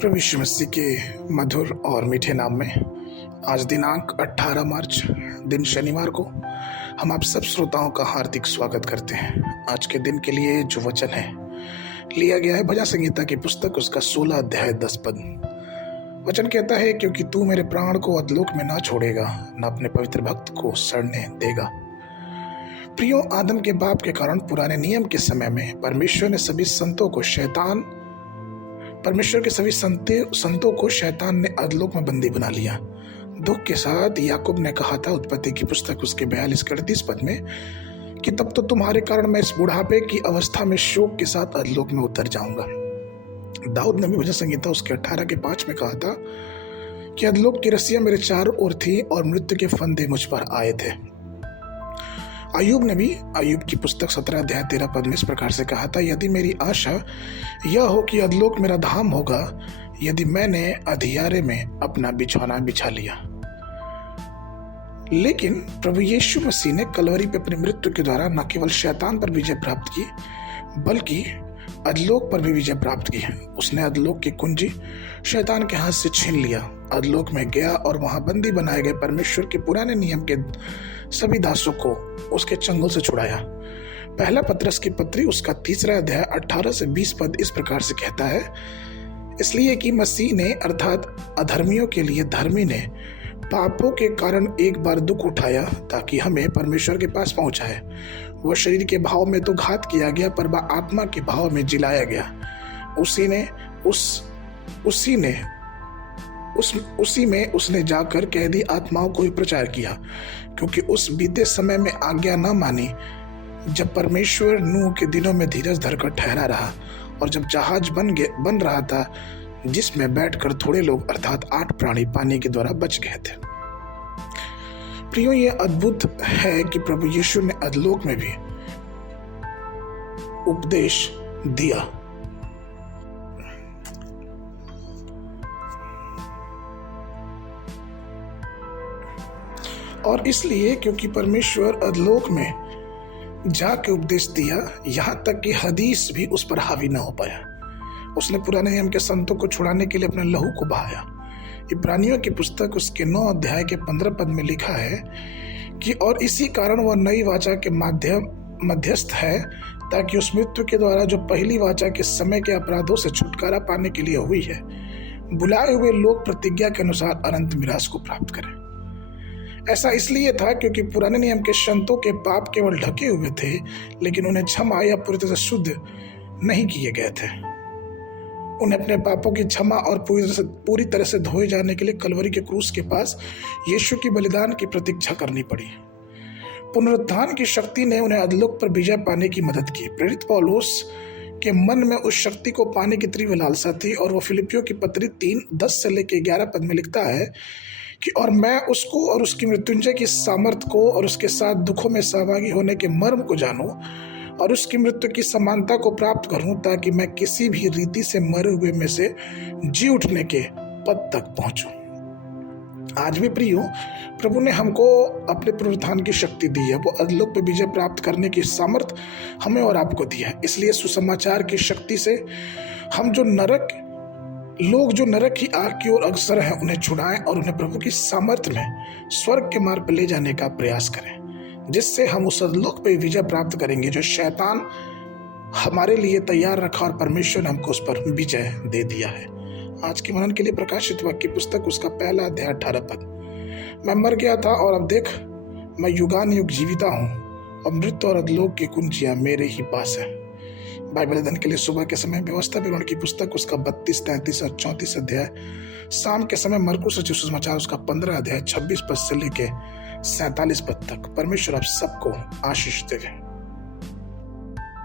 प्रभु यीशु मसीह के मधुर और मीठे नाम में आज दिनांक 18 मार्च दिन शनिवार को हम आप सब श्रोताओं का हार्दिक स्वागत करते हैं। आज के दिन के लिए जो वचन है लिया गया है भजन संहिता की पुस्तक उसका 16 अध्याय 10 पद। वचन कहता है, क्योंकि तू मेरे प्राण को अधलोक में ना छोड़ेगा, न अपने पवित्र भक्त को सड़ने देगा। प्रियो, आदम के पाप के कारण पुराने नियम के समय में परमेश्वर के सभी संतों को शैतान ने अधलोक में बंदी बना लिया। दुख के साथ याकूब ने कहा था उत्पत्ति की पुस्तक उसके 42-38 पद में कि तब तो तुम्हारे कारण मैं इस बुढ़ापे की अवस्था में शोक के साथ अधलोक में उतर जाऊंगा। दाऊद ने भी भजन संहिता उसके 18:5 में कहा था कि अधलोक की रस्सियां मेरे चारों ओर थी और मृत्यु के फंदे मुझ पर आए थे। अय्यूब ने भी अय्यूब की पुस्तक 17 अध्याय 13 पद में इस प्रकार से कहा था, यदि मेरी आशा यह हो कि अधलोक मेरा धाम होगा, यदि मैंने अधियारे में अपना बिछौना बिछा लिया। लेकिन प्रभु यीशु मसीह ने कलवरी पे अपनी मृत्यु के द्वारा न केवल शैतान पर विजय प्राप्त की बल्कि अधलोक पर भी विजय प्राप्त की। उसने अधलोक की कुंजी शैतान के हाथ से छीन लिया, अधलोक में गया और वहां बंदी बनाए गए परमेश्वर के पुराने नियम के सभी दासों को उसके चंगुल से छुड़ाया। पहला पत्रस की पत्री उसका 3 अध्याय 18 से 20 पद इस प्रकार से कहता है, इसलिए कि मसीह ने अर्थात अधर्मियों के लिए धर्मी ने पापों के कारण एक बार दुख उठाया ताकि हमें परमेश्वर के पास पहुंचाए। वह शरीर के भाव में तो घात किया गया पर वह आत्मा के भाव में जिलाया गया। उसी में उसने जाकर कैदी आत्माओं को भी प्रचार किया, क्योंकि उस बीते समय में आज्ञा न मानी जब परमेश्वर नूह के दिनों में धीरज धरकर ठहरा रहा और जब जहाज बन रहा था जिसमें बैठकर थोड़े लोग अर्थात 8 प्राणी पानी के द्वारा बच गए थे। प्रियो, यह अद्भुत है कि प्रभु यीशु ने अधलोक में भी उपदेश दिया। और इसलिए क्योंकि परमेश्वर अधलोक में जाके उपदेश दिया, यहां तक कि हदीस भी उस पर हावी न हो पाया। उसने पुराने नियम के संतों को छुड़ाने के लिए अपने लहू को बहाया। इब्रानियों की पुस्तक उसके 9 अध्याय के 15 पद में लिखा है कि और इसी कारण वह नई वाचा के मध्यस्थ है, ताकि उस मृत्यु के द्वारा जो पहली वाचा के समय के अपराधों से छुटकारा पाने के लिए हुई है, बुलाए हुए लोग प्रतिज्ञा के अनुसार अनंत मिरास को प्राप्त करें। ऐसा इसलिए था क्योंकि पुराने नियम के संतों के पाप केवल ढके हुए थे, लेकिन उन्हें क्षमा या पूरी तरह से शुद्ध नहीं किए गए थे। उन्हें अपने पापों की क्षमा और पूरी तरह से धोए जाने के लिए कलवरी के क्रूस के पास यीशु की बलिदान की प्रतीक्षा करनी पड़ी। पुनरुत्थान की शक्ति ने उन्हें अधलोक पर विजय पाने की मदद की। प्रेरित पौलुस के मन में उस शक्ति को पाने की तीव्र लालसा थी और वो फिलिपियों की पत्री 3:10 से लेकर 11 पद में लिखता है कि और मैं उसको और उसकी मृत्युंजय की सामर्थ को और उसके साथ दुखों में सहभागी होने के मर्म को जानूं और उसकी मृत्यु की समानता को प्राप्त करूं, ताकि मैं किसी भी रीति से मरे हुए में से जी उठने के पद तक पहुंचूं। आज भी प्रियो, प्रभु ने हमको अपने पुनरुत्थान की शक्ति दी है। वो अधलोक पे विजय प्राप्त करने की सामर्थ हमें और आपको दी है। इसलिए सुसमाचार की शक्ति से हम जो नरक की आग की ओर अग्रसर हैं उन्हें छुड़ाएं और उन्हें प्रभु की सामर्थ्य में स्वर्ग के मार्ग पर ले जाने का प्रयास करें, जिससे हम उस अधलोक पे विजय प्राप्त करेंगे जो शैतान हमारे लिए तैयार रखा और परमेश्वर ने हमको उस पर विजय दे दिया है। आज के मनन के लिए प्रकाशित वाक्य की पुस्तक उसका 1 अध्याय 18 पद, मैं मर गया था और अब देख मैं युगान युग जीविता हूँ और मृत्यु और अधलोक की कुंजियां मेरे ही पास है। बाइबल अध्ययन के लिए सुबह के समय व्यवस्था विवरण की पुस्तक उसका 32, 33 और 34 अध्याय, शाम के समय मरकुस रचित सुसमाचार उसका 15 अध्याय 26 पद से लेके 47 पद तक। परमेश्वर आप सबको आशीष देवे।